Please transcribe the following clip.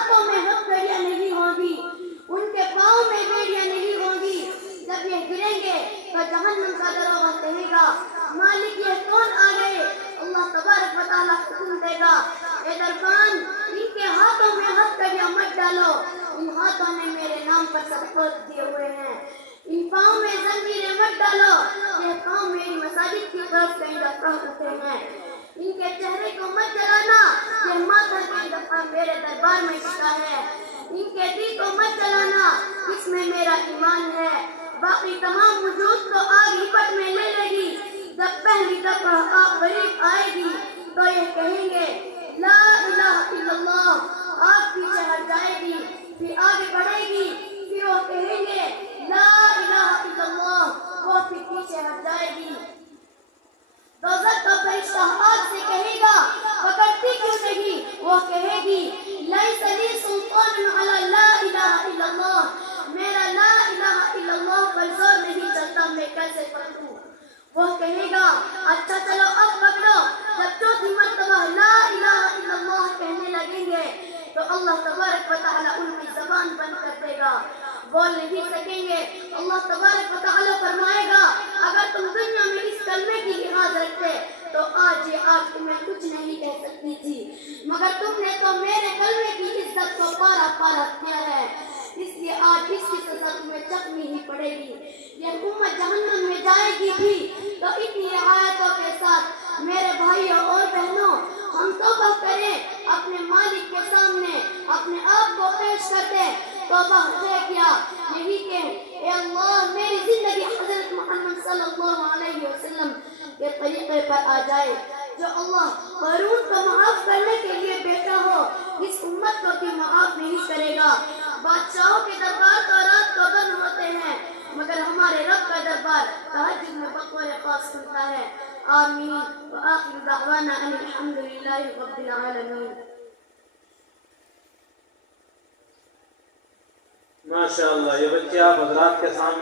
ہاتھوں میں ہتھکڑیاں نہیں ہوں گی، ان کے پاؤں میں بیڑیاں نہیں ہوں گی۔ جب یہ گریں گے تو جہنم کا دروازہ کہے گا مالک یہ کون آ گئے؟ اللہ تبارک و تعالیٰ حکم دے گا اے دربان ان کے ہاتھوں میں ہتھکڑیاں مت ڈالو، ان ہاتھوں نے میرے نام پر صدقات دیے ہوئے ہیں۔ ان پاؤں میں زنجیریں مت ڈالو، یہ پاؤں میری مساجد کی طرف سے اٹھتے ہیں۔ ان کے چہرے کو مت جلانا، یہ ماتھا کئی دفعہ میرے دربار میں جھکا ہے۔ ان کے دل کو مت جلانا، اس میں میرا ایمان ہے۔ باقی تمام وجود کو آگ لپٹ میں لے لے گی۔ جب پہلی دفعہ آگ قریب آئے گی تو یہ کہیں گے لا الہ الا اللہ، آگ پیچھے ہٹ جائے گی، پھر آگے بڑھے گی، پھر وہ کہیں گے لا الہ الا اللہ، وہ پھر پیچھے ہٹ جائے گی۔ دوزخ کا فرشتہ آگ سے کہے گا پکڑتی کیوں نہیں؟ وہ کہے گی لیس لی سلطان علی لا الہ الا اللہ، میرا لا الہ الا اللہ پر زور نہیں چلتا، میں کیسے پکڑوں؟ وہ کہے گا اچھا چلو اب پکڑو۔ جب چوتھی مرتبہ لا الہ الا اللہ کہنے لگیں گے تو اللہ تبارک و تعالیٰ ان کی زبان بند کر دے گا، بول نہیں سکیں گے۔ اللہ تبارک و تعالیٰ فرمائے گا اگر تم دنیا میں اس کلمے کی لحاظ رکھتے تو آج یہ آگ تمہیں کچھ نہیں کہہ سکتی تھی، مگر تم نے تو میرے کلمے کی عزت کو پارا پارا کیا ہے، اس لیے آج اس کی سزا تمہیں چکھنی ہی پڑے گی۔ یہ امت جہنم میں جائے گی بھی تو اتنی رعایتوں کے ساتھ۔ میرے بھائیوں اور بہنوں، ہم توبہ کریں اپنے مالک کے سامنے، اپنے آپ کو پیش کرتے۔ توبہ ہے کیا؟ یہی کہ اے اللہ میری زندگی حضرت محمد صلی اللہ علیہ وسلم کے طریقے پر آ جائے۔ جو اللہ قارون کو معاف کرنے کے لیے بیٹھا ہو، اس امت کو بھی معاف نہیں کرے گا۔ بادشاہوں کے دربار تو رات کو بند ہوتے ہیں، مگر ہمارے رب کا دربار تہجد میں بطور خاص کھلتا ہے۔ آمین وآخر دعوانا ان الحمدللہ رب العالمین۔ ماشاءاللہ، یہ بچے آپ حضرات کے سامنے